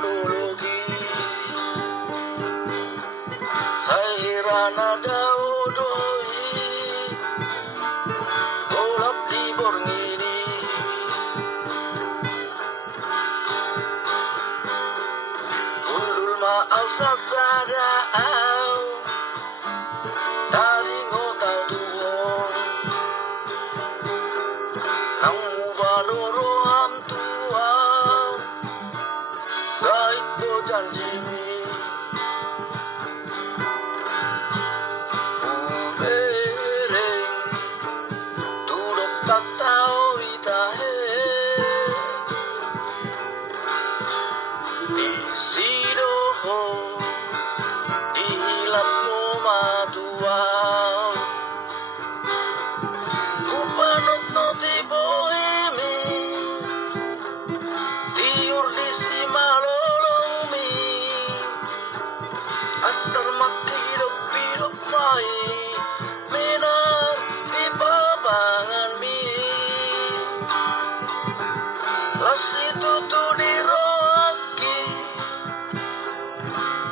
teknologi. Saya nada odoi golap di borngini. Undul maaf sasadao tadi ngotau tuong nang mubanoro am tuang gait ko janjimi. Ubereng turok patao itahe di sidoho di hilap mo matuaw upanot no ti bohemi tiur di si malolong mi astar makilop-pilop mai minar di babangan mi lasi tutu di roaki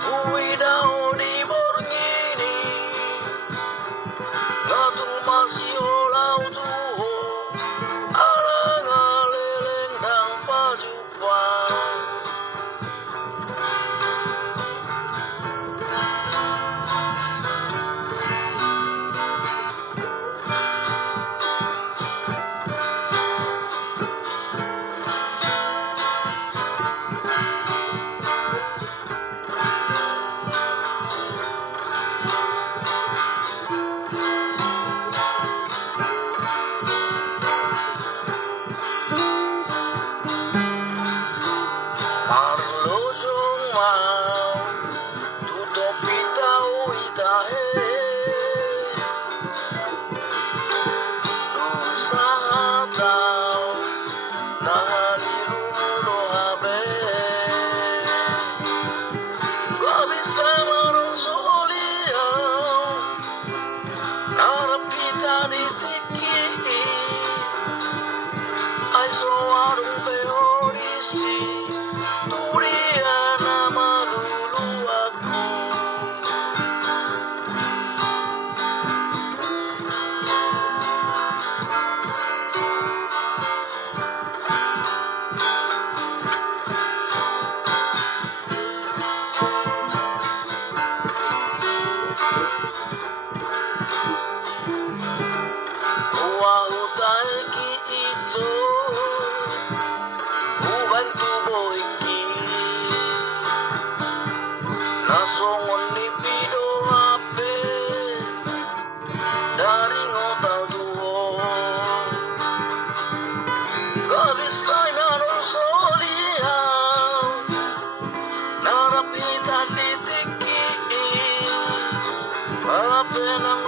uwi daw di borngini ngatung masih olau tuho alang aleleng dang pajupang. Marlojong mau tutup pitau itahe usaha tau nahaliru no habe gak bisa marosoliau narap kita ditiki ai so warung beorisi Turiana marulu aku. Wahu taeki itu ubantu boiki nasongon ni pido hape dari ngotau tuho gak bisa nanon soliau narap hitan ditiki malape nang